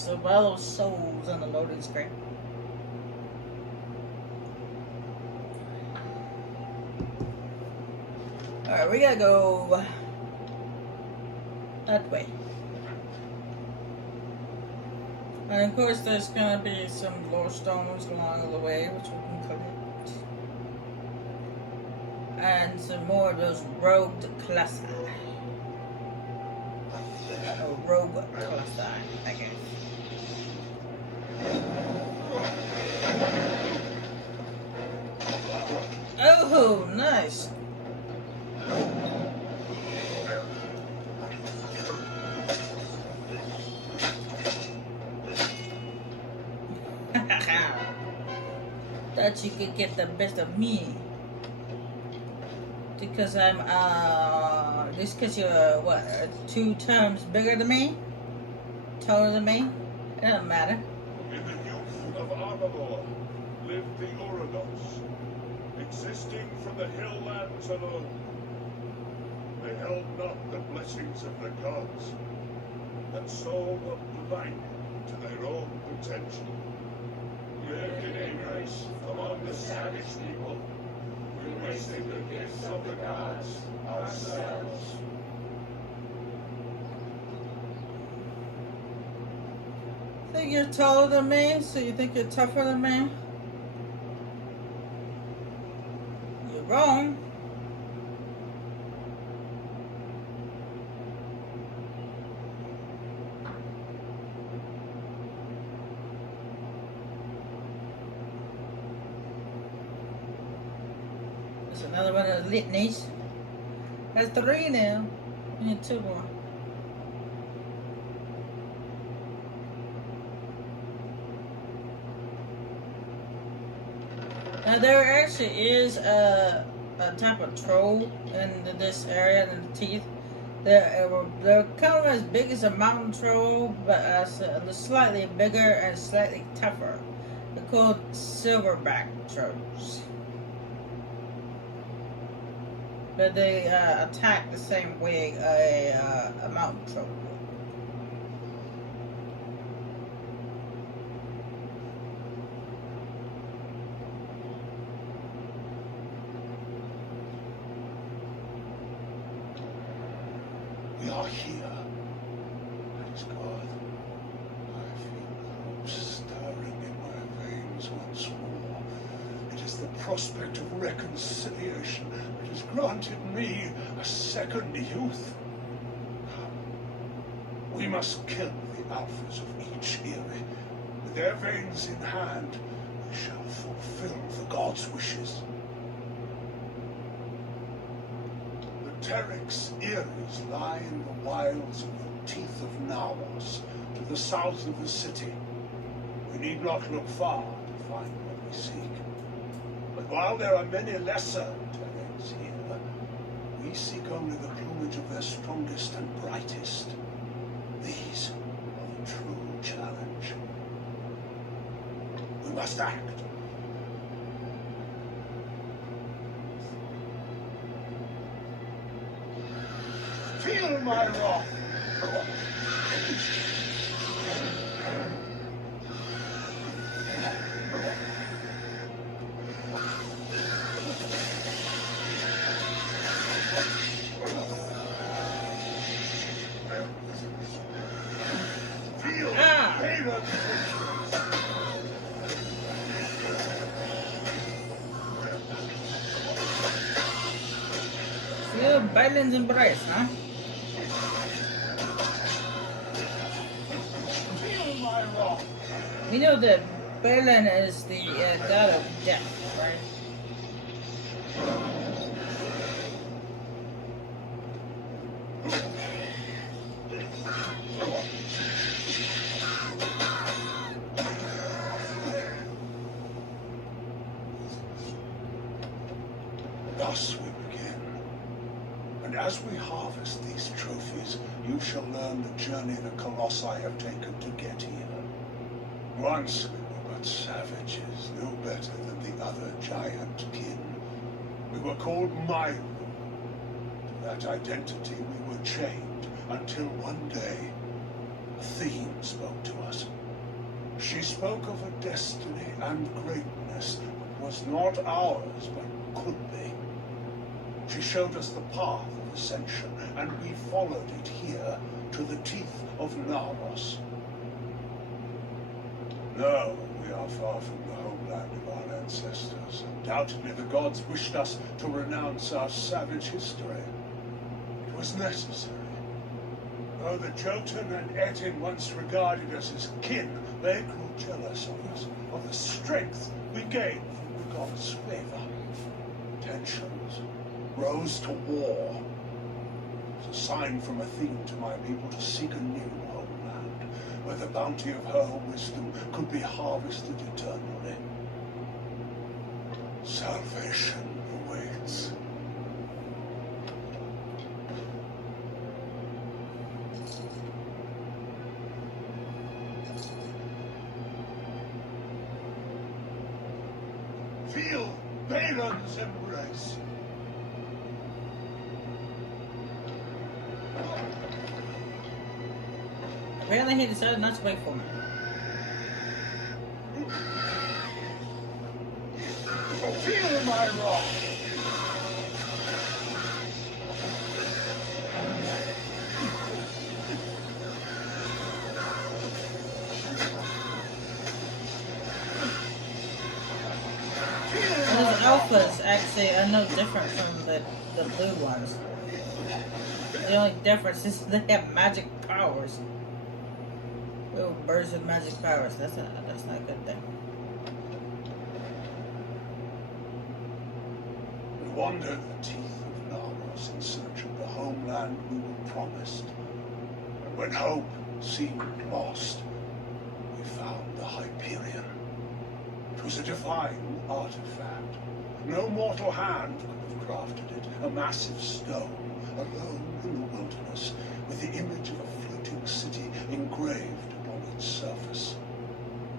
pops up all those souls on the loading screen. Alright, we gotta go that way. And of course there's gonna be some glowstones along the way which we can collect. And some more of those rogue cluster. Rogue cluster, I guess. Oh, nice. Thought you could get the best of me. Because I'm, just because you're, what, 2 times bigger than me? Taller than me? It doesn't matter. In the youth of Amalur lived the Uranos, existing from the hill lands alone. They held not the blessings of the gods, and so were blind to their own potential. Lived in ignorance among the savage people. We wasted the gifts of the gods ourselves. Think you're taller than me, so you think you're tougher than me? You're wrong. There's another one of the litanies. That's 3 now. We need 2 more. Now there actually is a type of troll in this area in the teeth. They're kind of as big as a mountain troll, but slightly bigger and slightly tougher. They're called silverback trolls. But they attack the same way a mountain troll would. We are here. That is God. I feel the hope stirring in my veins once more. It is the prospect of reconciliation that has granted me a second youth. Come. We must kill the alphas of each Eyrie. With their veins in hand, we shall fulfill the gods' wishes. Terex Eyries lie in the wilds of the teeth of Nawas, to the south of the city. We need not look far to find what we seek. But while there are many lesser Terex here, we seek only the plumage of their strongest and brightest. These are the true challenge. We must act. Feel my wrath! Feel Haven! Feel Balin's embrace, huh? We know that Berlin is the god of death, right? Thus we begin. And as we harvest these trophies, you shall learn the journey the Colossi have taken to get here. Once we were but savages, no better than the other giant kin. We were called Amalur. To that identity we were chained until one day Theme spoke to us. She spoke of a destiny and greatness that was not ours, but could be. She showed us the path of ascension, and we followed it here to the teeth of Nalos. No, we are far from the homeland of our ancestors. Undoubtedly the gods wished us to renounce our savage history. It was necessary. Though the Jotun and Etin once regarded us as kin, they grew jealous of us, of the strength we gained from the gods' favor. Tensions rose to war. It was a sign from Athene to my people to seek a new homeland, where the bounty of her wisdom could be harvested eternally. Salvation awaits. Feel Balon's embrace. Apparently he decided not to wait for me. Feel my wrath. Those alphas actually are no different from the blue ones. The only difference is they have magic powers. Little birds with magic powers. That's not a good thing. We wandered the teeth of Nalos in search of the homeland we were promised. And when hope seemed lost, we found the Hyperion. It was a divine artifact. No mortal hand could have crafted it. A massive stone, alone in the wilderness, with the image of a floating city engraved upon its surface.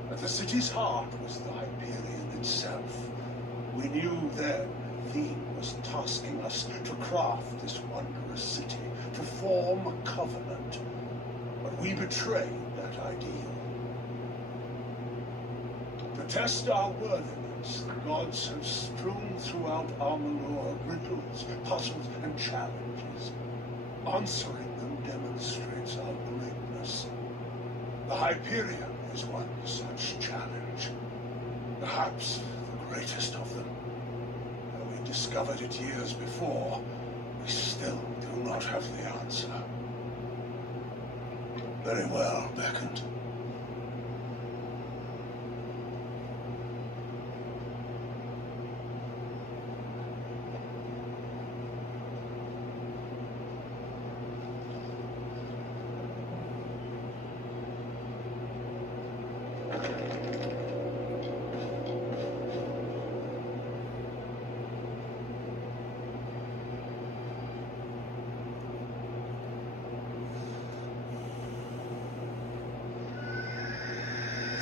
At the city's heart was the Hyperion itself. We knew then Athene was tasking us to craft this wondrous city, to form a covenant. But we betrayed that ideal. To test our worthiness, the gods have strewn throughout Amalur riddles, puzzles, and challenges. Answering them demonstrates our greatness. The Hyperion is one such challenge. Perhaps the greatest of them. Though we discovered it years before, we still do not have the answer. Very well, Beckett.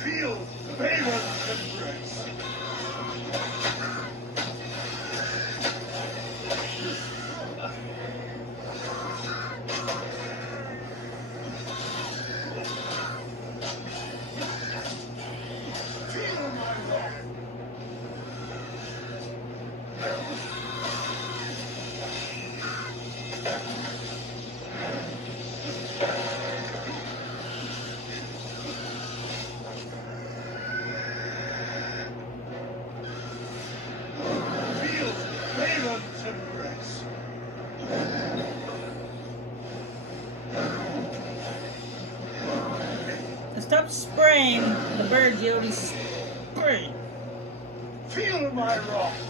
Feel Balon's embrace. Feel my wrath. Feel Balon's embrace. Stop spraying the bird, Yodi. Spray. Feel my wrath.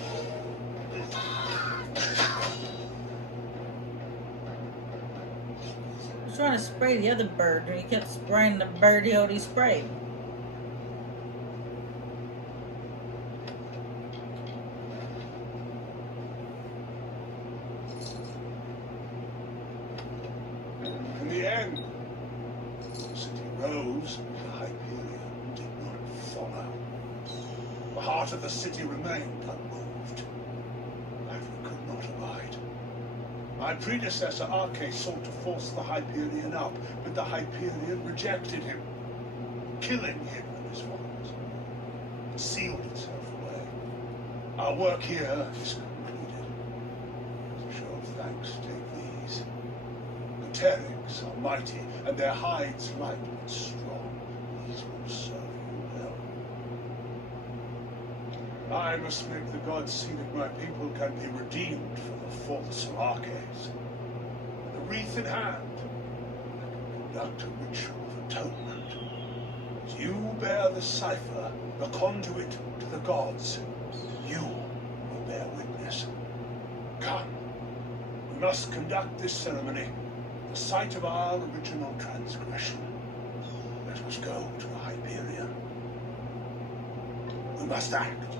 I was trying to spray the other bird, and he kept spraying the bird Yodi sprayed. In the end, the city rose, but the Hyperion did not follow. The heart of the city remained unmoved. That we could not abide. My predecessor Arche sought to force the Hyperion up, but the Hyperion rejected him, killing him and his followers. It sealed itself away. Our work here is concluded. As a show of thanks, take these. The Terriks are mighty, and their hides light but strong. These will serve you well. I must make the gods see that my people can be redeemed from the faults of Arches. With a wreath in hand, I can conduct a ritual of atonement. As you bear the cipher, the conduit to the gods, you will bear witness. Come, we must conduct this ceremony at the site of our original transgression. Let us go to the Hyperion. We must act.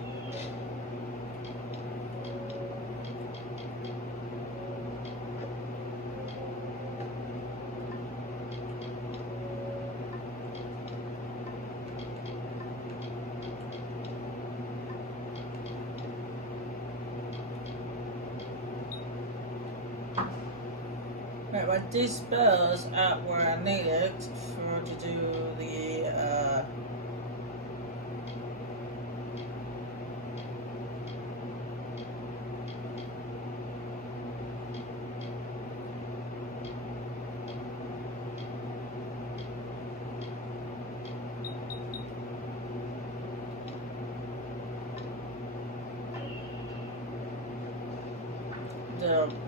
Right, well, these spells are where I needed for to do the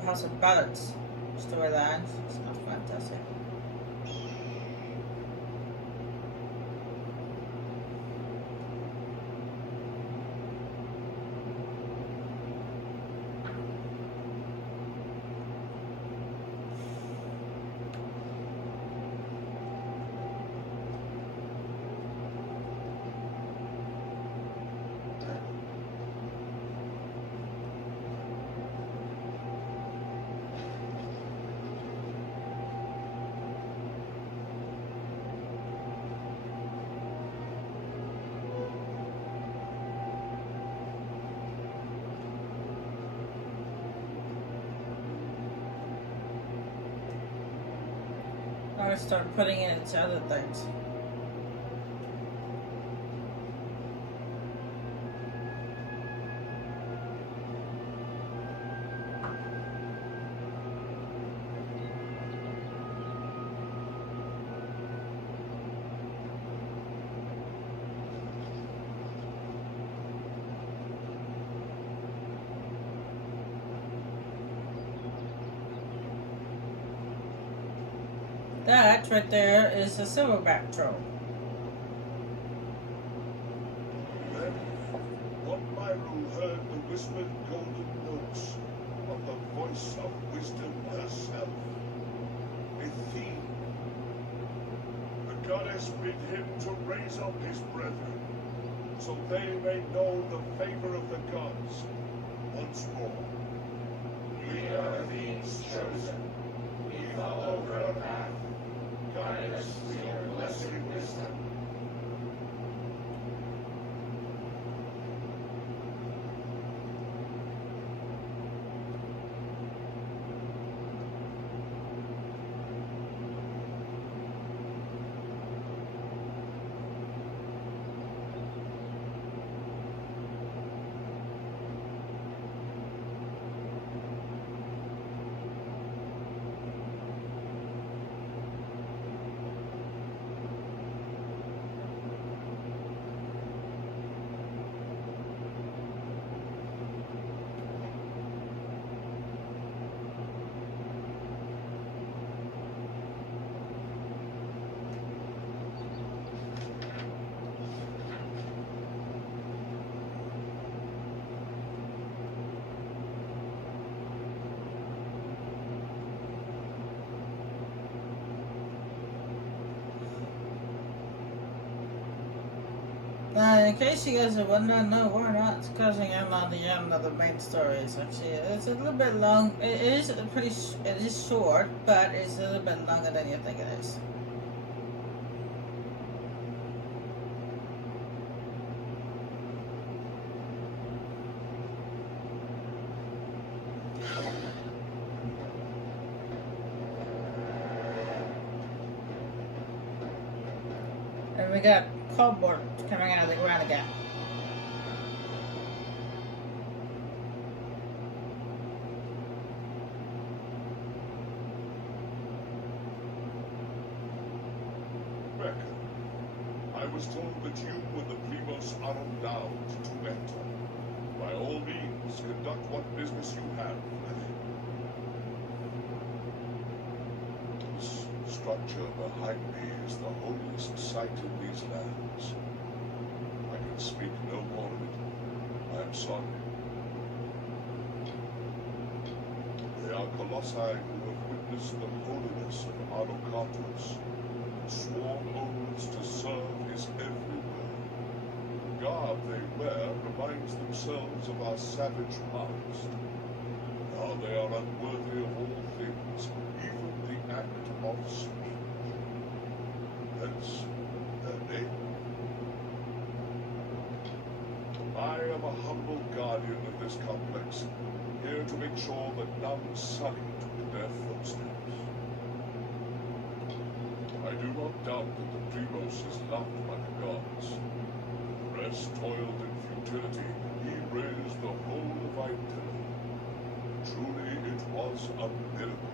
House of Balance storyline. It's not fantastic. I'm gonna start putting it into other things. That right there is a silverback troll. Then, one Myrule heard the whispered golden notes of the voice of wisdom herself. A theme. The goddess bid him to raise up his brethren, so they may know the favor of the gods once more. We are these chosen. We follow her path. Guide us with your blessed wisdom. In case you guys are wondering, no, we're not closing in on the end of the main story. It's actually, it's a little bit long. It is it is short, but it's a little bit longer than you think it is. And we got cardboard coming out of the ground again. Becca, I was told that you and the Primos are endowed to enter. By all means, conduct what business you have. This structure behind me is the holiest site in these lands. I can speak no more of it. I am sorry. They are colossi who have witnessed the holiness of Amalur, sworn oaths to serve his every will. The garb they wear reminds themselves of our savage past. Now they are unworthy of all things, even the act of speech. Hence their name. I am a humble guardian of this complex, here to make sure that none sully it with their footsteps. I do not doubt that the Primos is loved by the gods. The rest toiled in futility. He raised the whole of Italy. Truly, it was a miracle.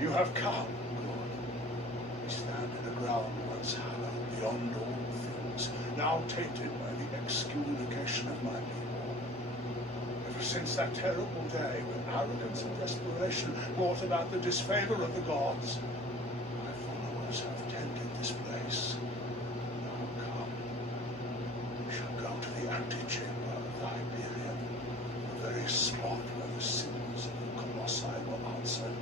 You have come, good. We stand in a ground once hallowed beyond all things, now tainted by the excommunication of my people. Ever since that terrible day when arrogance and desperation brought about the disfavor of the gods, my followers have tended this place. Now come. We shall go to the antechamber of the Hyperion, the very spot where the sins of the Colossi were answered.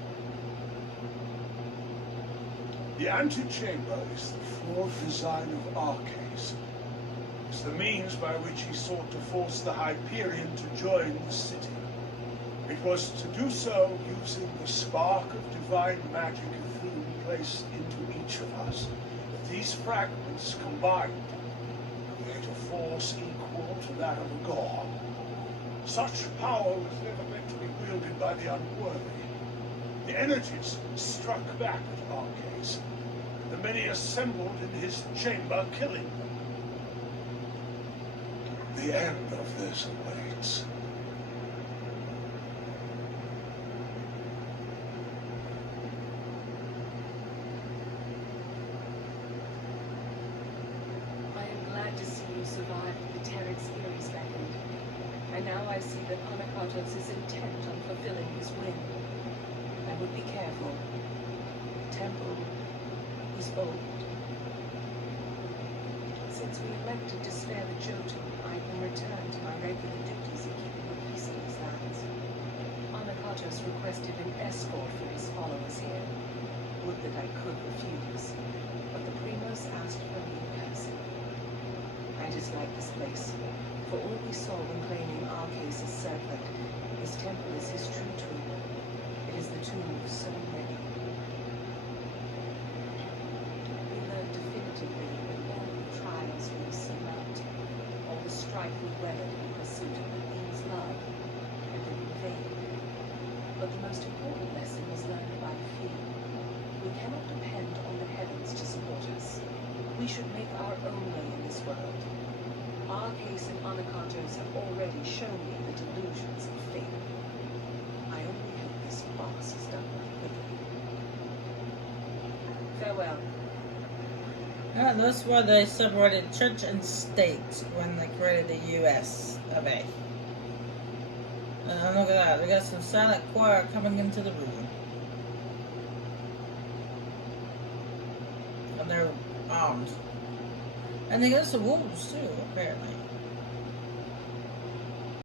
The antechamber is the flawed design of Arcades. It's the means by which he sought to force the Hyperion to join the city. It was to do so using the spark of divine magic Thune placed into each of us. These fragments combined create a force equal to that of a god. Such power was never meant to be wielded by the unworthy. The energies struck back at Arcades. The many assembled in his chamber, killing them. The end of this awaits. I am glad to see you survived the Terex Eries battle. And now I see that Anakatos is intent on fulfilling his whim. I would be careful. The temple is old. Since we elected to spare the Jotun, I can return to my regular duties of keeping the peace in these lands. Anakatos requested an escort for his followers here. Would that I could refuse, but the Primos asked for me person. I dislike this place. For all we saw when claiming Arcades' circlet, his temple is his true tomb. It is the tomb of so many. We learned definitively that all the trials we surmount, all the strife we weathered in pursuit of the Queen's love, have been in vain. But the most important lesson was learned by fear. We cannot depend on the heavens to support us. We should make our own way in this world. Arcades and Anakatos have already shown me the delusions of faith. I only hope this boss is done with quickly. Farewell. Yeah, that's why they separated church and state when they created the U.S. of A. Look at that, we got some silent choir coming into the room. And they're armed. And they got some wolves too, apparently.